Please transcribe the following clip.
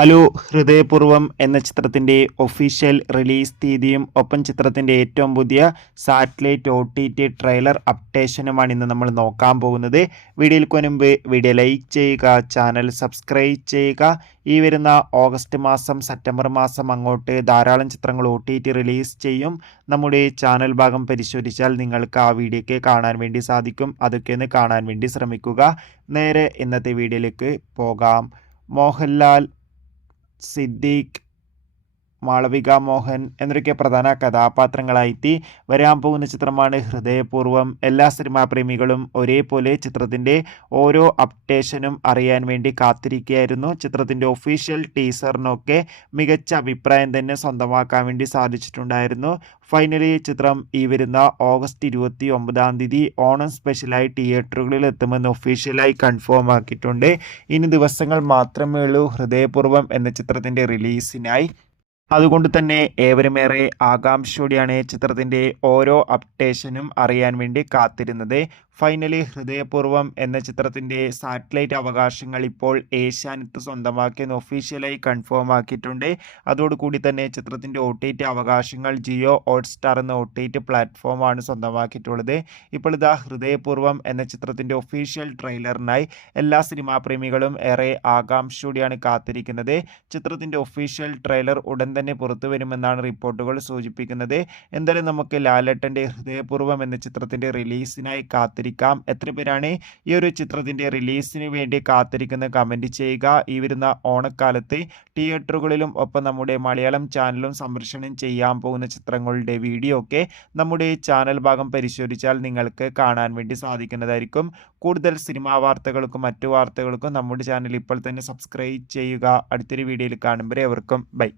Hello ഹൃദയപൂർവ്വം എന്ന ചിത്രത്തിൻ്റെ ഒഫീഷ്യൽ റിലീസ് തീയതിയും ഒപ്പം ചിത്രത്തിൻ്റെ ഏറ്റവും പുതിയ സാറ്റലൈറ്റ് OTT ട്രെയിലർ അപ്ഡേഷനുമാണ് ഇന്ന് നമ്മൾ നോക്കാൻ പോകുന്നത്. വീഡിയോയിൽ മുൻപ് വീഡിയോ ലൈക്ക് ചെയ്യുക, ചാനൽ സബ്സ്ക്രൈബ് ചെയ്യുക. ഈ വരുന്ന ഓഗസ്റ്റ് മാസം സെപ്റ്റംബർ മാസം അങ്ങോട്ട് ധാരാളം ചിത്രങ്ങൾ OTT റിലീസ് ചെയ്യും. നമ്മുടെ ചാനൽ ഭാഗം പരിശോധിച്ചാൽ നിങ്ങൾക്ക് ആ വീഡിയോയ്ക്ക് കാണാൻ വേണ്ടി സാധിക്കും. അതൊക്കെ ഒന്ന് കാണാൻ വേണ്ടി ശ്രമിക്കുക. നേരെ ഇന്നത്തെ വീഡിയോയിലേക്ക് പോകാം. മോഹൻലാൽ, സിദ്ദീഖ്, മാളവിക മോഹൻ എന്നൊക്കെ പ്രധാന കഥാപാത്രങ്ങളായി വരാൻ പോകുന്ന ചിത്രമാണ് ഹൃദയപൂർവ്വം. എല്ലാ സിനിമാ പ്രേമികളും ഒരേപോലെ ചിത്രത്തിൻ്റെ ഓരോ അപ്ഡേഷനും അറിയാൻ വേണ്ടി കാത്തിരിക്കുകയായിരുന്നു. ചിത്രത്തിൻ്റെ ഒഫീഷ്യൽ ടീസറിനൊക്കെ മികച്ച അഭിപ്രായം തന്നെ സ്വന്തമാക്കാൻ വേണ്ടി സാധിച്ചിട്ടുണ്ടായിരുന്നു. ഫൈനലി ചിത്രം ഈ വരുന്ന ഓഗസ്റ്റ് 29 ഓണം സ്പെഷ്യലായി തിയേറ്ററുകളിൽ എത്തുമെന്ന് ഒഫീഷ്യലായി കൺഫേം ആക്കിയിട്ടുണ്ട്. ഇനി ദിവസങ്ങൾ മാത്രമേ ഉള്ളൂ ഹൃദയപൂർവ്വം എന്ന ചിത്രത്തിൻ്റെ റിലീസിനായി. അതുകൊണ്ട് തന്നെ ഏവരുമേറെ ആകാംക്ഷയോടെയാണ് ചിത്രത്തിൻ്റെ ഓരോ അപ്ഡേഷനും അറിയാൻ വേണ്ടി കാത്തിരുന്നത്. ഫൈനലി ഹൃദയപൂർവ്വം എന്ന ചിത്രത്തിൻ്റെ സാറ്റലൈറ്റ് അവകാശങ്ങൾ ഇപ്പോൾ ഏഷ്യാനെറ്റ് സ്വന്തമാക്കിയെന്ന് ഒഫീഷ്യലായി കൺഫേം ആക്കിയിട്ടുണ്ട്. അതോടുകൂടി തന്നെ ചിത്രത്തിൻ്റെ OTT അവകാശങ്ങൾ ജിയോ ഹോട്ട്സ്റ്റാർ എന്ന OTT പ്ലാറ്റ്ഫോമാണ് സ്വന്തമാക്കിയിട്ടുള്ളത്. ഇപ്പോൾ ഇതാ ഹൃദയപൂർവ്വം എന്ന ചിത്രത്തിൻ്റെ ഒഫീഷ്യൽ ട്രെയിലറിനായി എല്ലാ സിനിമാ പ്രേമികളും ഏറെ ആകാംക്ഷയോടെയാണ് കാത്തിരിക്കുന്നത്. ചിത്രത്തിൻ്റെ ഒഫീഷ്യൽ ട്രെയിലർ ഉടൻ തന്നെ പുറത്തു വരുമെന്നാണ് റിപ്പോർട്ടുകൾ സൂചിപ്പിക്കുന്നത്. എന്തായാലും നമുക്ക് ലാലേട്ടൻ്റെ ഹൃദയപൂർവ്വം എന്ന ചിത്രത്തിൻ്റെ റിലീസിനായി കാത്തിരിക്കാം. എത്ര പേരാണ് ഈ ഒരു ചിത്രത്തിൻ്റെ റിലീസിന് വേണ്ടി കാത്തിരിക്കുന്നത് കമൻറ്റ് ചെയ്യുക. ഈ വരുന്ന ഓണക്കാലത്ത് തിയേറ്ററുകളിലും ഒപ്പം നമ്മുടെ മലയാളം ചാനലും സംപ്രേഷണം ചെയ്യാൻ പോകുന്ന ചിത്രങ്ങളുടെ വീഡിയോ ഒക്കെ നമ്മുടെ ചാനൽ ഭാഗം പരിശോധിച്ചാൽ നിങ്ങൾക്ക് കാണാൻ വേണ്ടി സാധിക്കുന്നതായിരിക്കും. കൂടുതൽ സിനിമാ വാർത്തകൾക്കും മറ്റു വാർത്തകൾക്കും നമ്മുടെ ചാനൽ ഇപ്പോൾ തന്നെ സബ്സ്ക്രൈബ് ചെയ്യുക. അടുത്തൊരു വീഡിയോയിൽ കാണുമ്പോൾ എവർക്കും ബൈ.